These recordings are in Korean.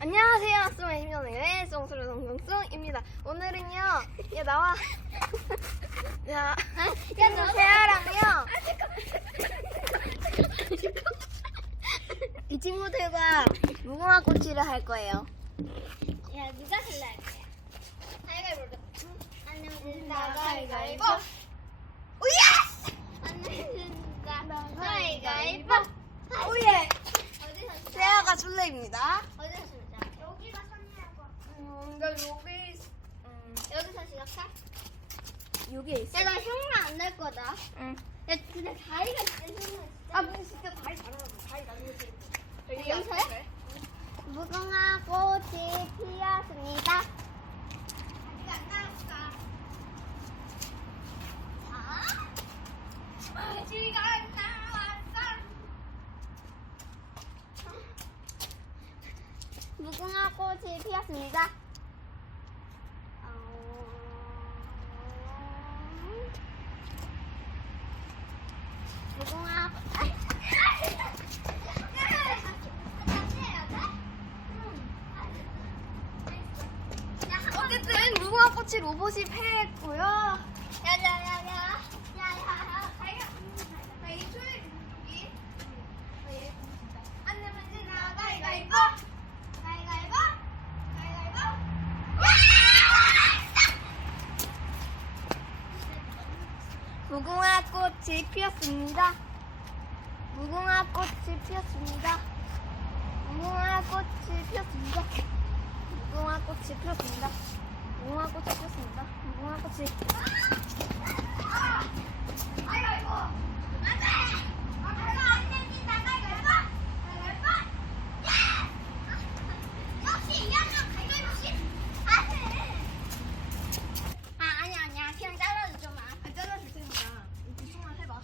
안녕하세요. 스마일 힘겨내의 쏭소리 송송송입니다. 오늘은요, 야 나와. 야, 너 세아랑요. 이 친구들과 무궁화 꽃이를 할 거예요. 야, 누가 할래 할 거야? 가위바위보. 안녕, 나 가위바위보. 오예! 안녕, 가위바위보. 오예! 어디서 시작? 세아가 술래입니다. 어디서 시작? 여기가 선이라고. 나 여기, 여기서 시작해? 여기 있어. 야, 나 형만 안 낼 거다. 응. 야, 근데 가위가 진짜 진짜. 아, 뭐 진짜 다리 잘하는 다리 나누는 거. 여기서 해? 무궁화 꽃이 피었습니다. 아직 안 나왔어. 아직 안 나왔어. 무궁화 꽃이 피었습니다. 무궁화 어쨌든 무궁화 꽃이 로봇이 패했고요. 야야야야. 안 내면 지나 가위바위보. 가위바위보. 가위바위보. 무궁화 꽃이 피었습니다. 무궁화 꽃이 피었습니다. 무궁화 꽃이 피었습니다. 무궁화 꽃이 피었습니다. 무궁화 꽃이 피었습니다. 무궁화 꽃이. 가위바위보. 안 돼. 내가 안 내긴다. 가위바위보. 가위바위보. 야! 역시 이 양은 가위바위보 씨. 안 돼. 아니야. 그냥 잘라줘 좀. 잘라줄 테니까 무궁화 해봐.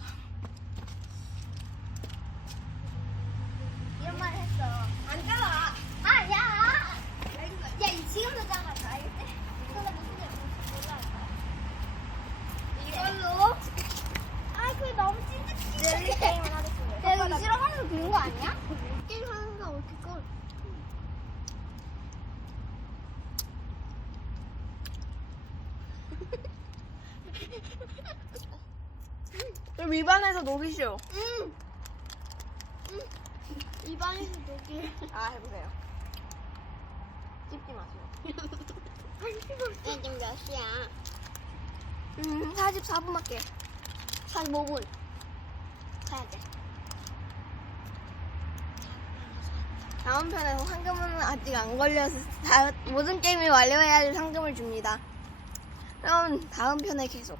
이런 말 했어. 안 잘라. 야, 이 지금도 잘라줘. 알겠지? 이거는 무슨 일인지 몰라. 이걸로 그게 너무 찐득찐득. 젤리 게임을 하겠습니다. 내가 이거 싫어하면서 그런 거 아니야? 게임 하는 거 어떻게 걸? 그럼 입안에서 녹이시오. 입안에서 녹이. 아, 해보세요. 찝지 마세요. 지금 몇 시야? 44분 할게. 45분. 가야 돼. 다음 편에서 상금은 아직 안 걸려서 모든 게임을 완료해야 할 상금을 줍니다. 그럼 다음 편에 계속.